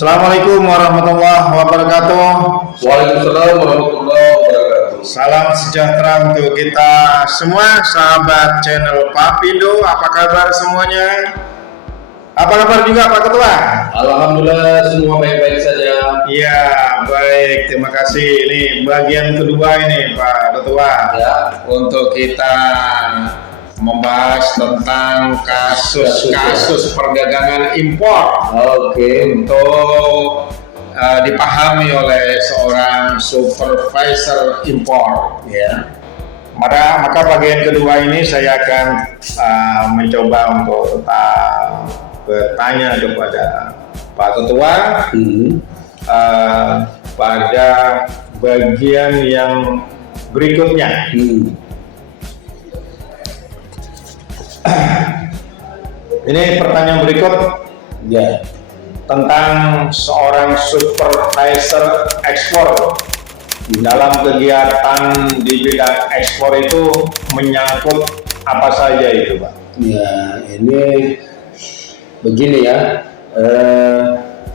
Assalamualaikum warahmatullahi wabarakatuh. Waalaikumsalam warahmatullahi wabarakatuh. Salam sejahtera untuk kita semua, sahabat channel Papindo. Apa kabar semuanya? Apa kabar juga Pak Ketua? Alhamdulillah semua baik-baik saja. Iya, baik. Terima kasih. Ini bagian kedua ini Pak Ketua. Ya. Untuk kita membahas tentang kasus-kasus perdagangan impor. Oke. Untuk dipahami oleh seorang supervisor impor, ya. Maka bagian kedua ini saya akan mencoba untuk bertanya kepada Pak Ketua pada bagian yang berikutnya. Ini pertanyaan berikut, Ya. tentang seorang supervisor ekspor. Dalam kegiatan di bidang ekspor itu menyangkut apa saja itu, Pak? Ya, ini begini ya.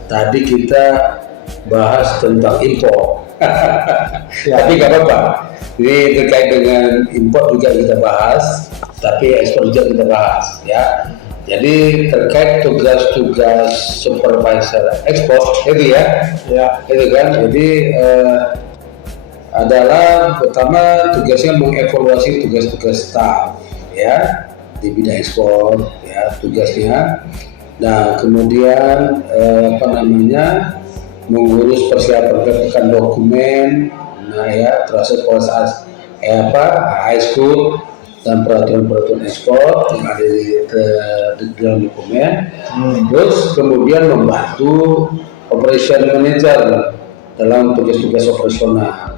Tadi kita bahas tentang impor. Tapi nggak apa-apa. Ini terkait dengan impor juga kita bahas, tapi ekspor juga kita bahas, ya. Jadi terkait tugas-tugas supervisor ekspor itu ya, itu kan. Jadi adalah pertama tugasnya mengevaluasi tugas-tugas staf, ya, di bidang ekspor, ya, tugasnya. Nah, kemudian mengurus persiapan dokumen, nah ya, termasuk proses high school dan peraturan-peraturan ekspor yang ada di dalam dokumen. Terus kemudian membantu operation manager dalam tugas-tugas operasional.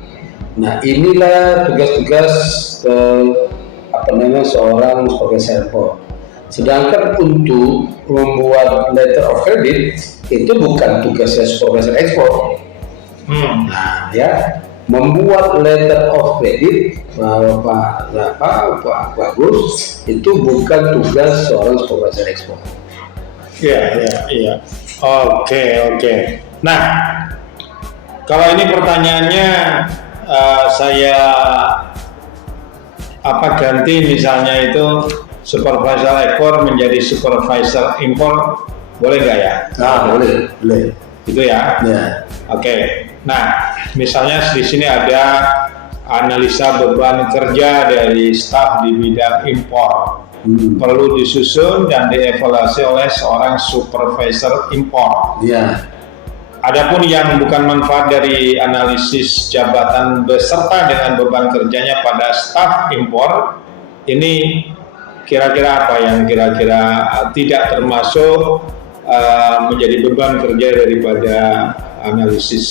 Nah, inilah tugas-tugas seorang supervisor ekspor. Sedangkan untuk membuat letter of credit itu bukan tugasnya supervisor ekspor. Nah, ya, membuat letter of credit Pak Bagus itu bukan tugas seorang supervisor ekspor. Iya. Oke. Nah, kalau ini pertanyaannya saya ganti misalnya itu supervisor ekspor menjadi supervisor impor, boleh nggak ya? Nah, boleh. Itu ya. Ya. Oke. Nah, misalnya di sini ada analisa beban kerja dari staf di bidang impor. Perlu disusun dan dievaluasi oleh seorang supervisor impor. Ya. Adapun yang bukan manfaat dari analisis jabatan beserta dengan beban kerjanya pada staf impor, ini kira-kira apa yang kira-kira tidak termasuk menjadi beban kerja daripada analisis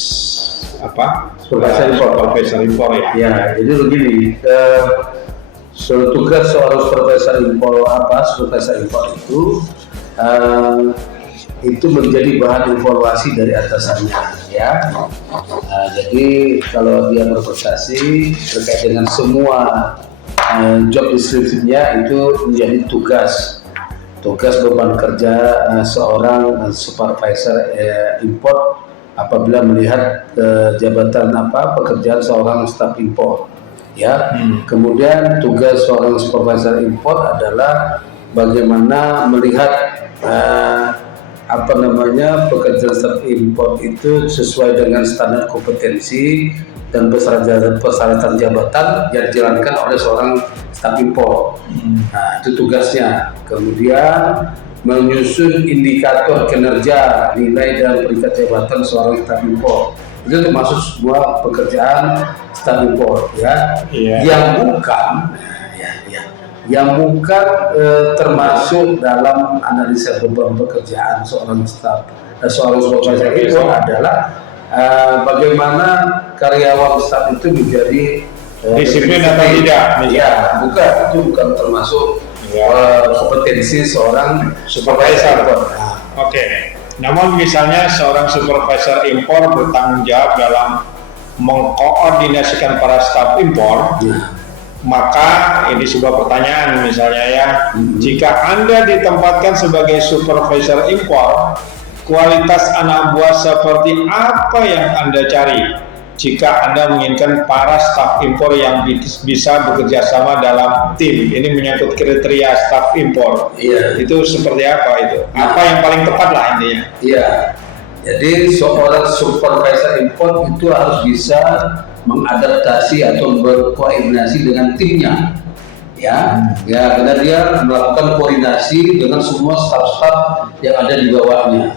supervisor impor ya? Ya, jadi begini, tugas seorang supervisor impor itu menjadi bahan evaluasi dari atasannya, ya. Jadi kalau dia berprestasi terkait dengan semua job description-nya itu menjadi tugas beban kerja seorang supervisor import apabila melihat jabatan pekerjaan seorang staf import, ya. Kemudian tugas seorang supervisor import adalah bagaimana melihat pekerjaan staf import itu sesuai dengan standar kompetensi dan persyaratan jabatan yang dijalankan oleh seorang staf import. Nah, itu tugasnya. Kemudian menyusun indikator kinerja, nilai dan peringkat jabatan seorang staf import. Itu termasuk sebuah pekerjaan staf import, ya. Yang bukan termasuk dalam analisa beban pekerjaan seorang supervisor import adalah bagaimana karyawan staf itu menjadi disiplin atau tidak? Ya, itu bukan termasuk kompetensi seorang supervisor. Oke. Namun misalnya seorang supervisor impor bertanggung jawab dalam mengkoordinasikan para staf impor, maka ini sebuah pertanyaan misalnya ya, jika Anda ditempatkan sebagai supervisor impor, kualitas anak buah seperti apa yang Anda cari jika Anda menginginkan para staf impor yang bisa bekerja sama dalam tim? Ini menyangkut kriteria staf impor. Iya. Itu seperti apa itu? Apa yang paling tepat lah intinya? Iya. Jadi seorang supervisor impor itu harus bisa mengadaptasi atau berkoordinasi dengan timnya. Ya, karena dia melakukan koordinasi dengan semua staf-staf yang ada di bawahnya.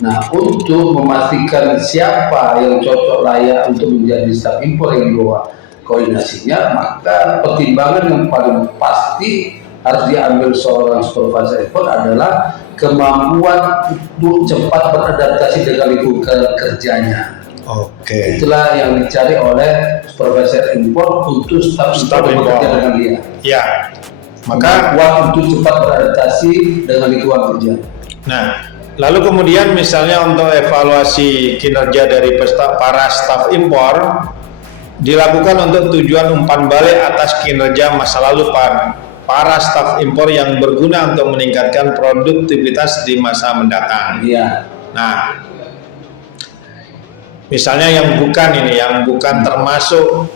Nah, untuk memastikan siapa yang cocok layak untuk menjadi staf impor yang di bawah koordinasinya, maka pertimbangan yang paling pasti harus diambil seorang supervisor impor adalah kemampuan untuk cepat beradaptasi dengan lingkungan kerjanya. Oke. Itulah yang dicari oleh supervisor impor untuk staf impor bekerja dengan dia. Ya. Maka kuat untuk cepat beradaptasi dengan lingkungan kerja. Nah, lalu kemudian misalnya untuk evaluasi kinerja dari para staf impor dilakukan untuk tujuan umpan balik atas kinerja masa lalu para staf impor yang berguna untuk meningkatkan produktivitas di masa mendatang. Iya. Nah, misalnya yang bukan termasuk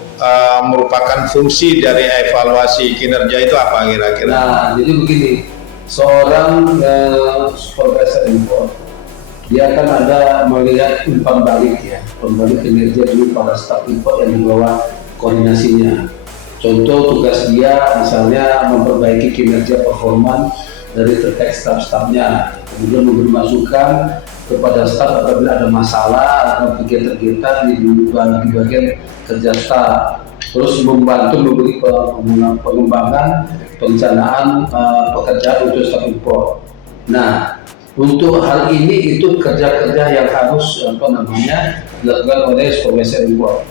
merupakan fungsi dari evaluasi kinerja itu apa kira-kira? Nah, jadi begini, seorang supervisor impor dia akan ada melihat umpan balik kinerja dulu para staf impor yang di bawah koordinasinya. Contoh tugas dia misalnya memperbaiki kinerja performa dari terkait staf-stafnya, kemudian memberi masukan kepada staf apabila ada masalah atau kegiatan-kegiatan di bagian kerja staf, terus membantu memberi pengembangan perencanaan pekerjaan untuk staf impor. Nah, untuk hal ini itu kerja-kerja yang harus dilakukan oleh supervisor impor.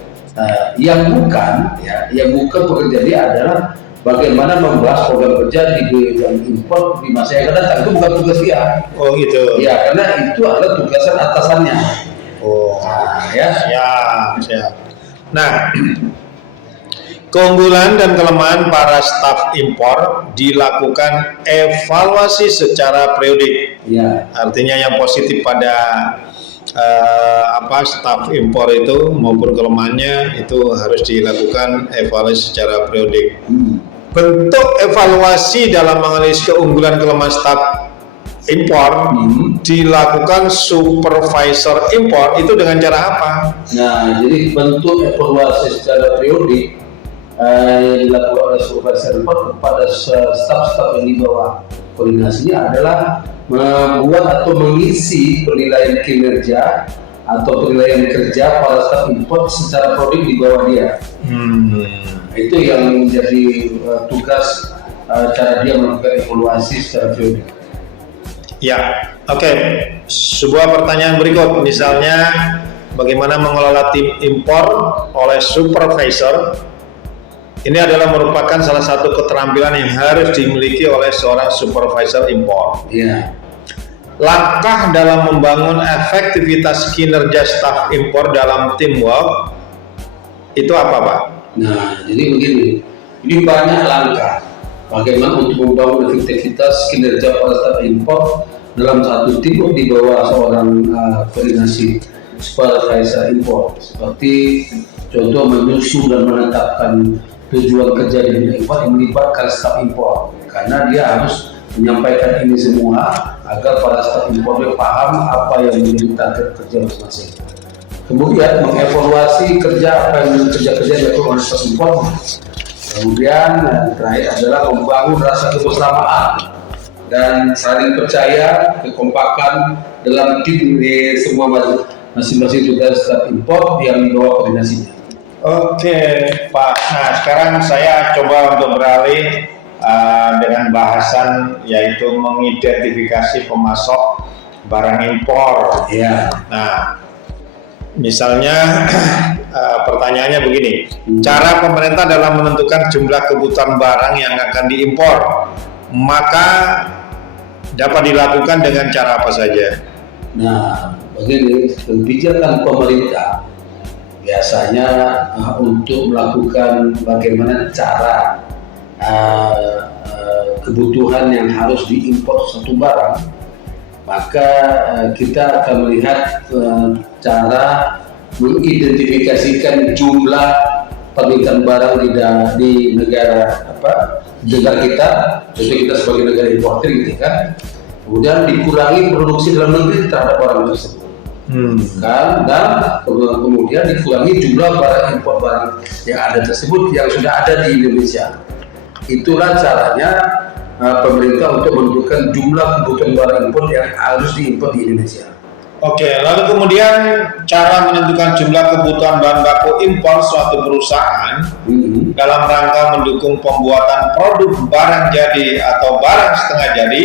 Yang bukan pekerja dia adalah bagaimana membahas program kerja di bidang impor di masa yang akan datang. Itu bukan tugas dia. Oh gitu. Ya, karena itu adalah tugasan atasannya. Oh, ya. Siap. Nah, keunggulan dan kelemahan para staf impor dilakukan evaluasi secara periodik. Ya. Artinya yang positif pada staf impor itu maupun kelemahannya itu harus dilakukan evaluasi secara periodik. Bentuk evaluasi dalam menganalisis keunggulan kelemahan staf impor dilakukan supervisor impor itu dengan cara apa? Nah, jadi bentuk evaluasi secara periodik yang dilakukan oleh supervisor impor kepada staf-staf yang di bawah koordinasinya adalah membuat atau mengisi penilaian kinerja atau penilaian kerja para staf impor secara periodik di bawah dia. Itu yang menjadi tugas cara dia melakukan evaluasi secara periodik. Ya, oke. Sebuah pertanyaan berikut, misalnya bagaimana mengelola tim impor oleh supervisor. Ini adalah merupakan salah satu keterampilan yang harus dimiliki oleh seorang supervisor impor. Iya. Langkah dalam membangun efektivitas kinerja staf impor dalam teamwork itu apa, Pak? Nah, jadi begini, ini banyak langkah bagaimana untuk membangun efektivitas kinerja para staf impor dalam satu teamwork di bawah seorang koordinasi supervisor impor. Seperti contoh menyusun dan menetapkan tujuan kerja di bidang impor yang melibatkan staf impor, karena dia harus menyampaikan ini semua agar para staf impor dia paham apa yang menjadi target kerja masing-masing. Kemudian mengevaluasi kerja kerja dilakukan oleh staf impor. Kemudian terakhir adalah membangun rasa kebersamaan dan saling percaya, kekompakan dalam tim di semua masing-masing tugas staf impor yang di bawah koordinasinya. Oke, Pak. Nah, sekarang saya coba untuk beralih dengan bahasan yaitu mengidentifikasi pemasok barang impor. Ya. Nah, misalnya pertanyaannya begini, cara pemerintah dalam menentukan jumlah kebutuhan barang yang akan diimpor, maka dapat dilakukan dengan cara apa saja? Nah, begini, kebijakan pemerintah biasanya untuk melakukan bagaimana cara kebutuhan yang harus diimpor satu barang, maka kita akan melihat cara mengidentifikasikan jumlah permintaan barang di negara kita, jadi kita sebagai negara importer gitu kan, kemudian dikurangi produksi dalam negeri terhadap barang tersebut. Dan kemudian dikurangi jumlah barang impor barang yang ada tersebut yang sudah ada di Indonesia. Itulah caranya pemerintah untuk menentukan jumlah kebutuhan barang impor yang harus diimpor di Indonesia. Oke, lalu kemudian cara menentukan jumlah kebutuhan bahan baku impor suatu perusahaan dalam rangka mendukung pembuatan produk barang jadi atau barang setengah jadi,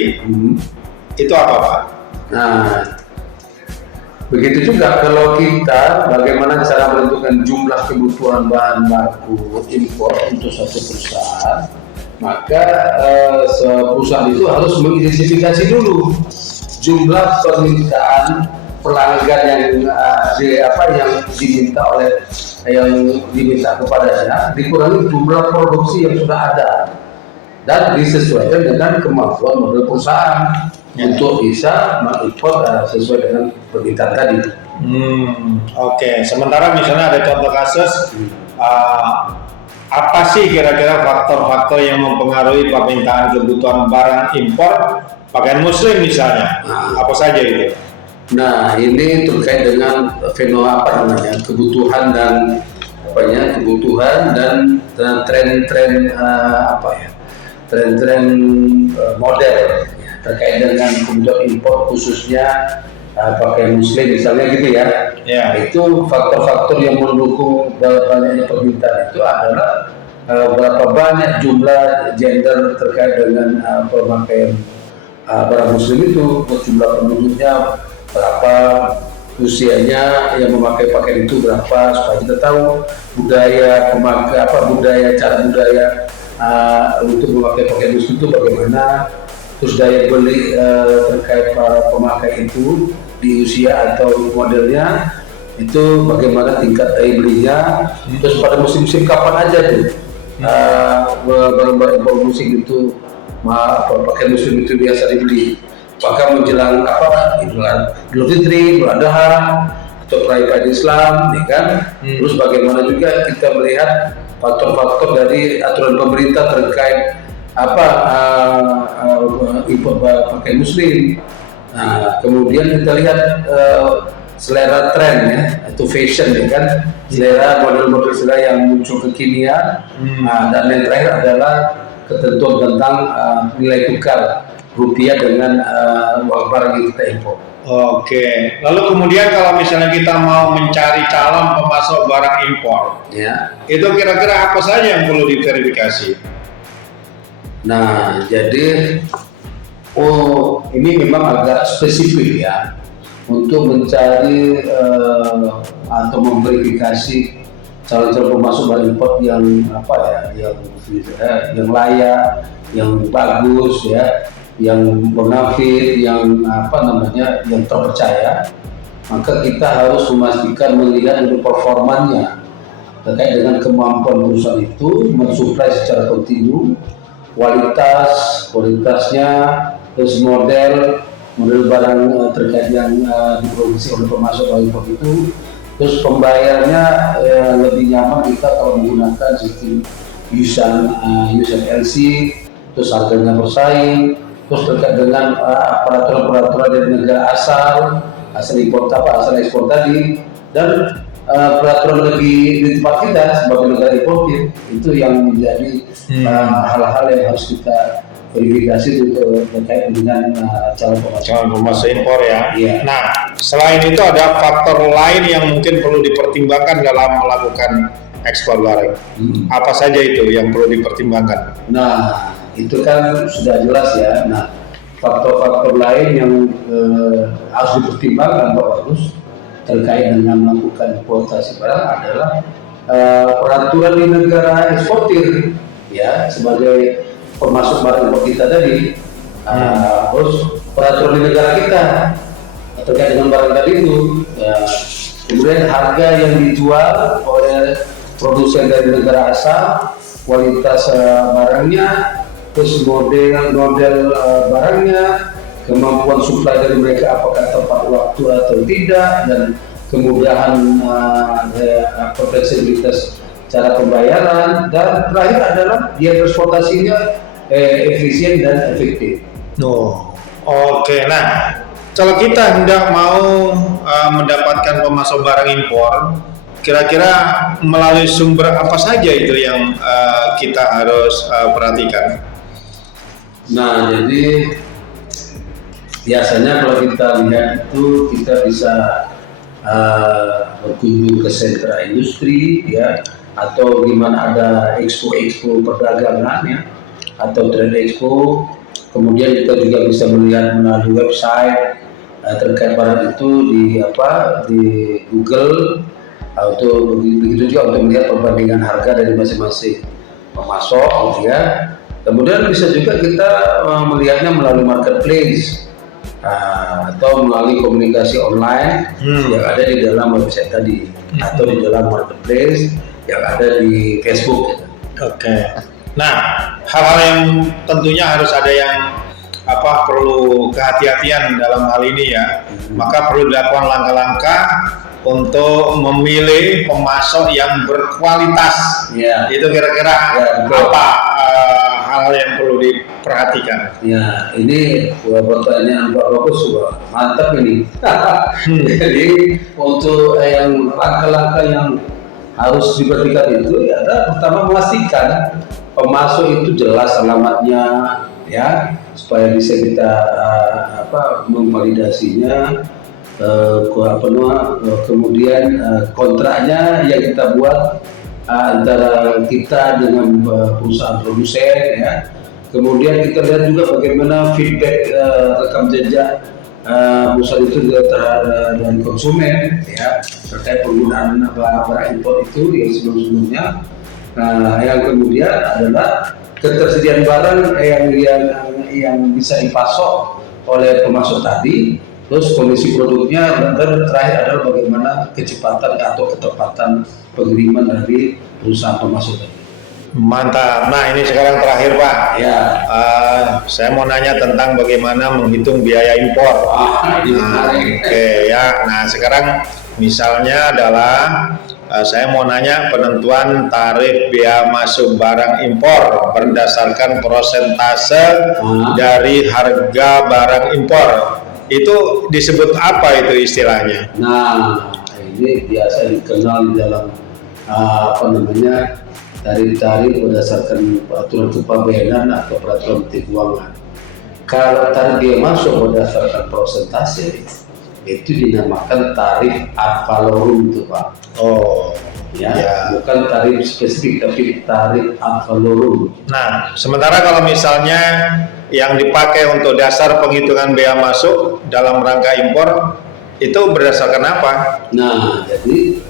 itu apa Pak? Nah, begitu juga kalau kita bagaimana cara menentukan jumlah kebutuhan bahan baku impor untuk suatu perusahaan, maka perusahaan itu harus mengidentifikasi dulu jumlah permintaan pelanggan yang diminta kepadanya, dikurangi jumlah produksi yang sudah ada dan disesuaikan dengan kemampuan model perusahaan untuk bisa mengimpor sesuai dengan permintaan tadi. Oke. Sementara misalnya ada contoh kasus, apa sih kira-kira faktor-faktor yang mempengaruhi permintaan kebutuhan barang impor pakaian muslim misalnya? Apa saja itu? Nah, ini terkait dengan fenomena kebutuhan dan tren-tren tren-tren model terkait dengan kebutuhan impor khususnya pakaian muslim misalnya gitu ya. Itu faktor-faktor yang mendukung banyaknya permintaan itu adalah berapa banyak jumlah gender terkait dengan pemakaian barang muslim itu, jumlah penduduknya berapa, usianya yang memakai pakaian itu berapa, supaya kita tahu budaya cara budaya untuk memakai pakaian muslim itu bagaimana, terus daya beli terkait para pemakai itu di usia atau modelnya itu bagaimana tingkat daya belinya, terus pada musim-musim kapan aja tuh barang-barang muslim itu pakaian muslim itu biasa dibeli, bahkan menjelang Idul Fitri, Idul Adha atau perayaan Islam, ya kan? Terus bagaimana juga kita melihat faktor-faktor dari aturan pemerintah terkait impor pakaian muslim. Nah, kemudian kita lihat selera tren ya, itu fashion ya kan, selera model-model selera yang muncul kekinian. Dan yang terakhir adalah ketentuan tentang nilai tukar rupiah dengan barang yang kita impor. Oke, lalu kemudian kalau misalnya kita mau mencari calon pemasok barang impor, itu kira-kira apa saja yang perlu diverifikasi? Nah, jadi ini memang agak spesifik ya untuk mencari atau memverifikasi calon-calon pemasok barang impor yang yang layak, yang bagus ya, yang bonafit, yang yang terpercaya, maka kita harus memastikan melihat untuk performanya terkait dengan kemampuan perusahaan itu mensuplai secara kontinu, kualitasnya, terus model barang terkait yang diproduksi oleh pemasok barang impor itu, terus pembayarnya lebih nyaman kita kalau menggunakan sistem USLC, terus harganya bersaing, terus terkait dengan peraturan-peraturan dari negara asal ekspor tadi, dan peraturan di tempat kita sebagai negara importir, itu yang menjadi hal-hal yang harus kita verifikasi terkait dengan calon pemasok impor ya. Iya. Nah, selain itu ada faktor lain yang mungkin perlu dipertimbangkan dalam melakukan ekspor barang. Apa saja itu yang perlu dipertimbangkan? Nah, itu kan sudah jelas ya. Nah, faktor-faktor lain yang harus dipertimbangkan Pak Agus terkait dengan melakukan importasi barang adalah peraturan di negara eksportir ya, sebagai pemasok barang impor kita tadi, terus peraturan di negara kita terkait dengan barang tadi itu, kemudian harga yang dijual oleh produsen dari negara asal, kualitas barangnya, terus model barangnya, kemampuan supply dari mereka apakah tepat waktu atau tidak, dan kemudahan fleksibilitas cara pembayaran, dan terakhir adalah biaya transportasinya efisien dan efektif. Oke. Nah, kalau kita hendak mau mendapatkan pemasok barang impor, kira-kira melalui sumber apa saja itu yang kita harus perhatikan? Nah, jadi biasanya kalau kita lihat itu kita bisa berkunjung ke sentra industri ya, atau di mana ada expo perdagangan ya, atau trade expo. Kemudian kita juga bisa melihat melalui website terkait barang itu di Google, atau begitu juga untuk melihat perbandingan harga dari masing-masing pemasok ya. Kemudian bisa juga kita melihatnya melalui marketplace atau melalui komunikasi online yang ada di dalam website tadi, atau di dalam marketplace yang ada di Facebook. Oke. Nah, hal-hal yang tentunya harus ada yang perlu kehati-hatian dalam hal ini ya. Maka perlu dilakukan langkah-langkah untuk memilih pemasok yang berkualitas. Ya. Itu kira-kira apa hal-hal yang perlu diperhatikan? Ya, ini pertanyaan Pak Bagus juga mantap ini. Jadi untuk yang langkah-langkah yang harus diperhatikan itu ya, pertama memastikan pemasok itu jelas alamatnya ya, supaya bisa kita memvalidasinya. Kemudian kontraknya yang kita buat antara kita dengan perusahaan produsen ya. Kemudian kita lihat juga bagaimana feedback rekam jejak perusahaan itu dari konsumen ya, terkait penggunaan barang impor itu yang sebelum-sebelumnya. Nah, yang kemudian adalah ketersediaan barang yang bisa dipasok oleh pemasok tadi. Terus kondisi produknya, dan terakhir adalah bagaimana kecepatan atau ketepatan pengiriman dari perusahaan pemasok tadi. Mantap. Nah, ini sekarang terakhir Pak. Ya. Saya mau nanya tentang bagaimana menghitung biaya impor. Oke ya. Nah, sekarang misalnya adalah saya mau nanya penentuan tarif biaya masuk barang impor berdasarkan persentase dari harga barang impor. Itu disebut apa itu istilahnya? Nah, ini biasa dikenal di dalam tarif berdasarkan peraturan kepabeanan atau peraturan menteri keuangan. Kalau tarif biaya masuk berdasarkan persentase itu dinamakan tarif ad valorem itu Pak. Bukan tarif spesifik tapi tarif ad valorem. Nah, sementara kalau misalnya yang dipakai untuk dasar penghitungan biaya masuk dalam rangka impor itu berdasarkan apa? Nah, jadi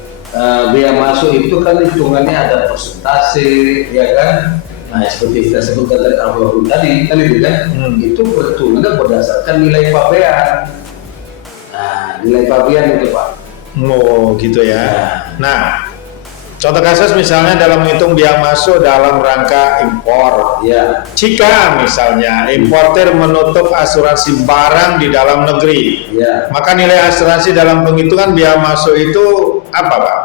biaya masuk itu kan hitungannya ada persentase, ya kan? Nah, seperti kita sebutkan tadi kan itu kan? Itu perhitungannya berdasarkan nilai pabean. Nah, nilai pabean itu Pak. Oh, gitu ya. Nah, contoh kasus misalnya dalam menghitung biaya masuk dalam rangka impor. Ya. Jika misalnya importer menutup asuransi barang di dalam negeri, maka nilai asuransi dalam penghitungan biaya masuk itu apa Pak?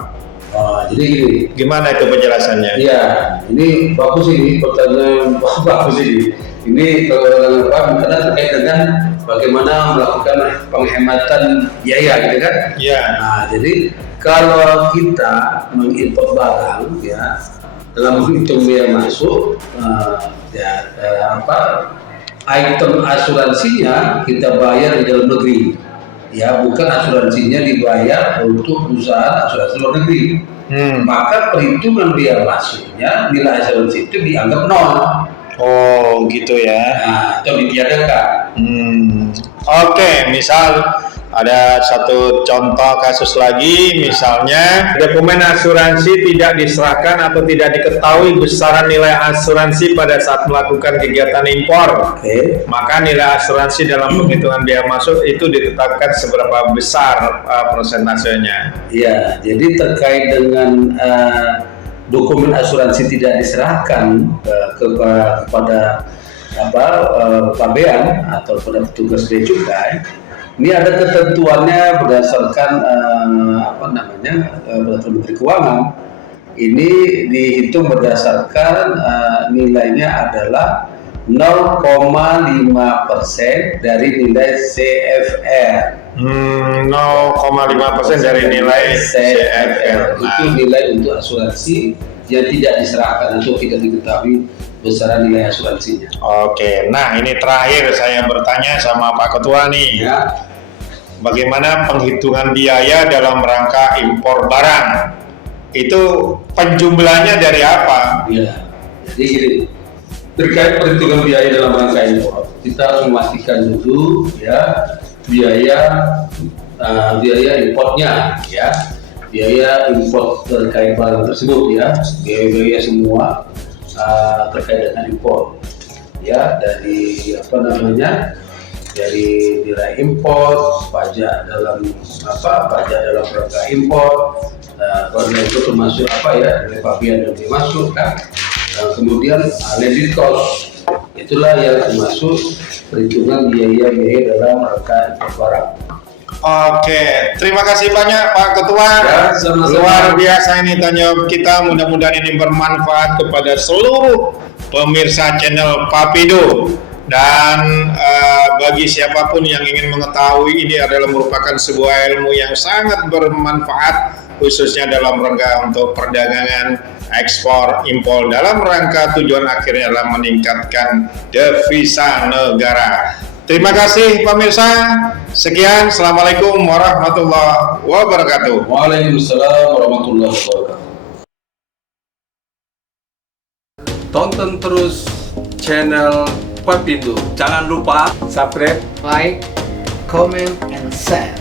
Jadi gini. Gimana itu penjelasannya? Iya, ini bagus ini pertanyaan bagus ini. Ini karena terkait dengan bagaimana melakukan penghematan biaya, gitu kan? Iya. Nah, jadi kalau kita mengimpor barang ya, dalam menghitung biaya masuk item asuransinya kita bayar di dalam negeri ya, bukan asuransinya dibayar untuk perusahaan asuransi luar negeri. Maka perhitungan biaya masuknya nilai asuransi itu dianggap nol. Oh, gitu ya. Nah, atau ditiadakan. Oke, misal ada satu contoh kasus lagi, misalnya dokumen asuransi tidak diserahkan atau tidak diketahui besaran nilai asuransi pada saat melakukan kegiatan impor. Maka nilai asuransi dalam penghitungan biaya masuk itu ditetapkan seberapa besar persentasenya. Iya, jadi terkait dengan dokumen asuransi tidak diserahkan kepada pabean atau pada petugas bea cukai, ini ada ketentuannya berdasarkan peraturan Menteri Keuangan. Ini dihitung berdasarkan nilainya adalah 0,5% dari nilai CFR. 0,5% dari nilai CFR. Itu nilai untuk asuransi yang tidak diserahkan atau tidak diketahui besaran nilai asuransinya. Oke, nah ini terakhir saya bertanya sama Pak Ketua nih. Ya, Bagaimana penghitungan biaya dalam rangka impor barang? Itu penjumlahnya dari apa? ya. Jadi gini, terkait perhitungan biaya dalam rangka impor, kita harus memastikan dulu ya biaya importnya ya, biaya import terkait barang tersebut ya, biaya semua terkait dengan impor ya, dari dari nilai impor, pajak dalam rangka impor, itu termasuk nilai pabean yang dimasuk kan, kemudian landed cost, itulah yang termasuk perhitungan biaya dalam rangka impor barang. Oke, terima kasih banyak Pak Ketua. Ya, sama-sama. Luar biasa ini tanya jawab kita. Mudah-mudahan ini bermanfaat kepada seluruh pemirsa channel Papido. Dan bagi siapapun yang ingin mengetahui, ini adalah merupakan sebuah ilmu yang sangat bermanfaat, khususnya dalam rangka untuk perdagangan ekspor impor, dalam rangka tujuan akhirnya adalah meningkatkan devisa negara. Terima kasih pemirsa. Sekian, Assalamualaikum warahmatullahi wabarakatuh. Waalaikumsalam warahmatullahi wabarakatuh. Tonton terus channel Papindo. Jangan lupa subscribe, like, comment, and share.